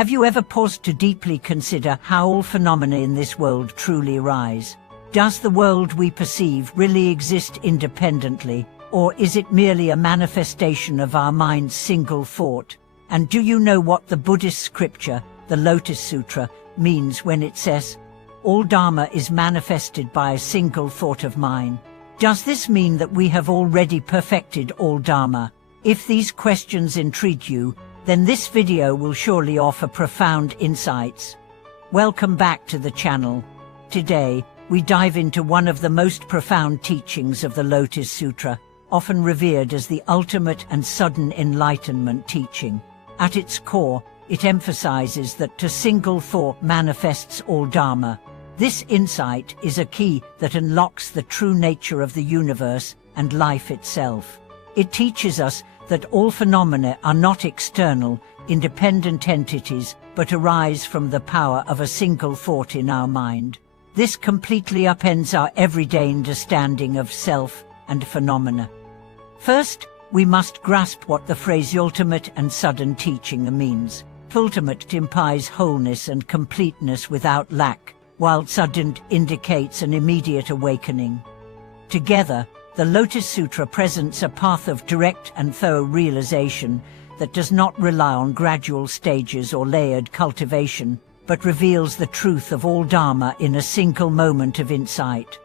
Have you ever paused to deeply consider how all phenomena in this world truly arise? Does the world we perceive really exist independently, or is it merely a manifestation of our mind's single thought? And do you know what the Buddhist scripture, the Lotus Sutra, means when it says, "All Dharma is manifested by a single thought of mine"? Does this mean that we have already perfected all Dharma? If these questions intrigue you, then this video will surely offer profound insights. Welcome back to the channel. Today, we dive into one of the most profound teachings of the Lotus Sutra, often revered as the ultimate and sudden enlightenment teaching. At its core, it emphasizes that a single thought manifests all Dharma. This insight is a key that unlocks the true nature of the universe and life itself. It teaches us that all phenomena are not external, independent entities, but arise from the power of a single thought in our mind. This completely upends our everyday understanding of self and phenomena. First, we must grasp what the phrase ultimate and sudden teaching means. Ultimate implies wholeness and completeness without lack, while sudden indicates an immediate awakening. Together, the Lotus Sutra presents a path of direct and thorough realization that does not rely on gradual stages or layered cultivation, but reveals the truth of all Dharma in a single moment of insight.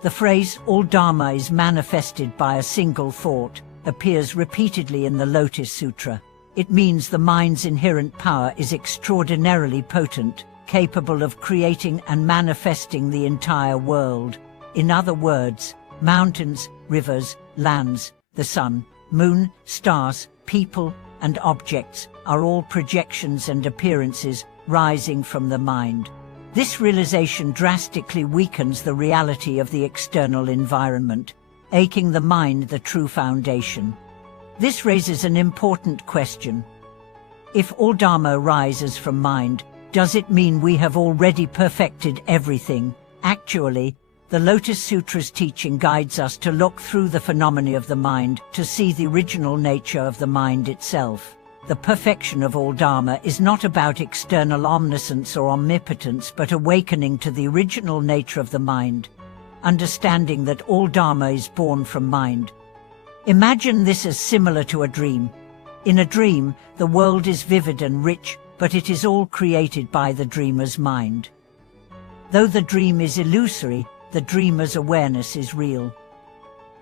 The phrase, "all Dharma is manifested by a single thought," appears repeatedly in the Lotus Sutra. It means the mind's inherent power is extraordinarily potent, capable of creating and manifesting the entire world. In other words, mountains, rivers, lands, the sun, moon, stars, people, and objects are all projections and appearances rising from the mind. This realization drastically weakens the reality of the external environment, making the mind the true foundation. This raises an important question. If all Dharma arises from mind, does it mean we have already perfected everything? Actually, the Lotus Sutra's teaching guides us to look through the phenomena of the mind to see the original nature of the mind itself. The perfection of all Dharma is not about external omniscience or omnipotence, but awakening to the original nature of the mind, understanding that all Dharma is born from mind. Imagine this as similar to a dream. In a dream, the world is vivid and rich, but it is all created by the dreamer's mind. Though the dream is illusory, the dreamer's awareness is real.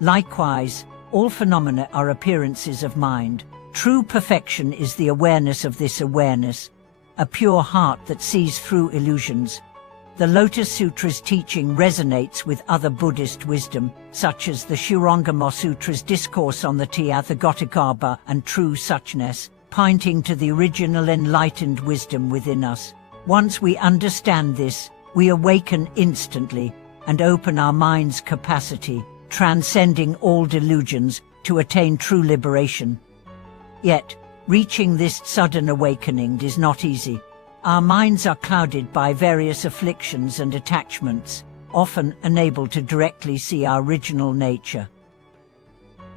Likewise, all phenomena are appearances of mind. True perfection is the awareness of this awareness, a pure heart that sees through illusions. The Lotus Sutra's teaching resonates with other Buddhist wisdom, such as the Shurangamamantra Sutra's discourse on the pathtopeace and true suchness, pointing to the original enlightened wisdom within us. Once we understand this, we awaken instantly and open our mind's capacity, transcending all delusions, to attain true liberation. Yet, reaching this sudden awakening is not easy. Our minds are clouded by various afflictions and attachments, often unable to directly see our original nature.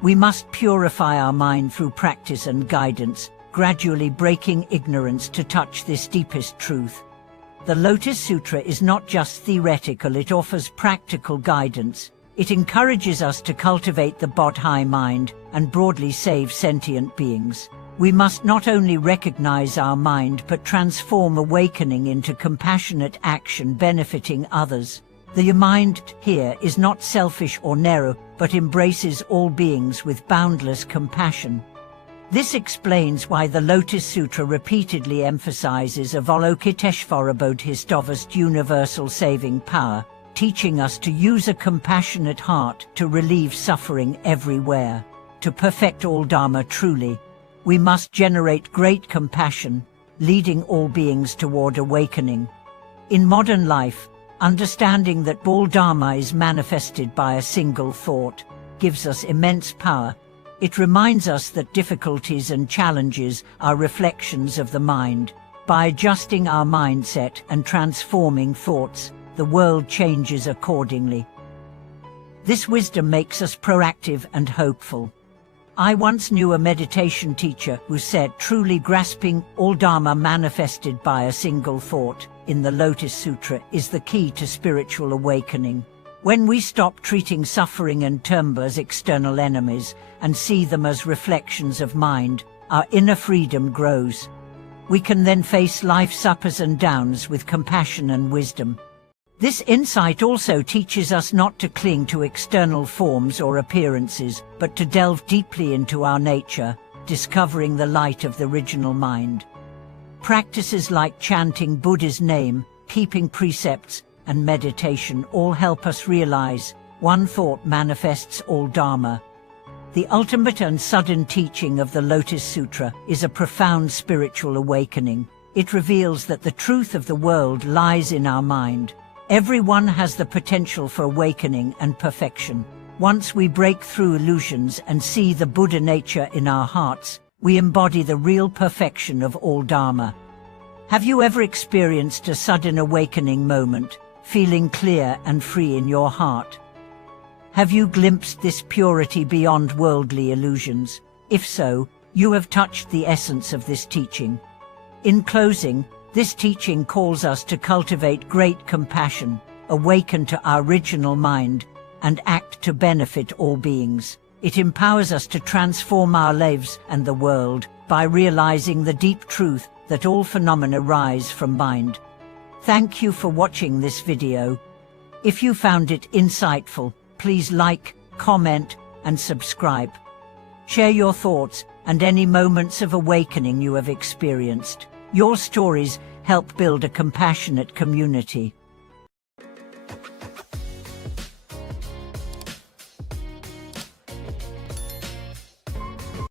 We must purify our mind through practice and guidance, gradually breaking ignorance to touch this deepest truth. The Lotus Sutra is not just theoretical, it offers practical guidance. It encourages us to cultivate the bodhi mind and broadly save sentient beings. We must not only recognize our mind but transform awakening into compassionate action benefiting others. The mind here is not selfish or narrow, but embraces all beings with boundless compassion. This explains why the Lotus Sutra repeatedly emphasizes Avalokiteshvara Bodhisattva's universal saving power, teaching us to use a compassionate heart to relieve suffering everywhere. To perfect all Dharma truly, we must generate great compassion, leading all beings toward awakening. In modern life, understanding that all Dharma is manifested by a single thought gives us immense power. It reminds us that difficulties and challenges are reflections of the mind. By adjusting our mindset and transforming thoughts, the world changes accordingly. This wisdom makes us proactive and hopeful. I once knew a meditation teacher who said truly grasping all Dharma manifested by a single thought in the Lotus Sutra is the key to spiritual awakening. When we stop treating suffering and karma as external enemies and see them as reflections of mind, our inner freedom grows. We can then face life's ups and downs with compassion and wisdom. This insight also teaches us not to cling to external forms or appearances, but to delve deeply into our nature, discovering the light of the original mind. Practices like chanting Buddha's name, keeping precepts, and meditation all help us realize one thought manifests all Dharma. The ultimate and sudden teaching of the Lotus Sutra is a profound spiritual awakening. It reveals that the truth of the world lies in our mind. Everyone has the potential for awakening and perfection. Once we break through illusions and see the Buddha nature in our hearts, we embody the real perfection of all Dharma. Have you ever experienced a sudden awakening moment, feeling clear and free in your heart? Have you glimpsed this purity beyond worldly illusions? If so, you have touched the essence of this teaching. In closing, this teaching calls us to cultivate great compassion, awaken to our original mind, and act to benefit all beings. It empowers us to transform our lives and the world by realizing the deep truth that all phenomena arise from mind. Thank you for watching this video. If you found it insightful, please like, comment, and subscribe. Share your thoughts and any moments of awakening you have experienced. Your stories help build a compassionate community.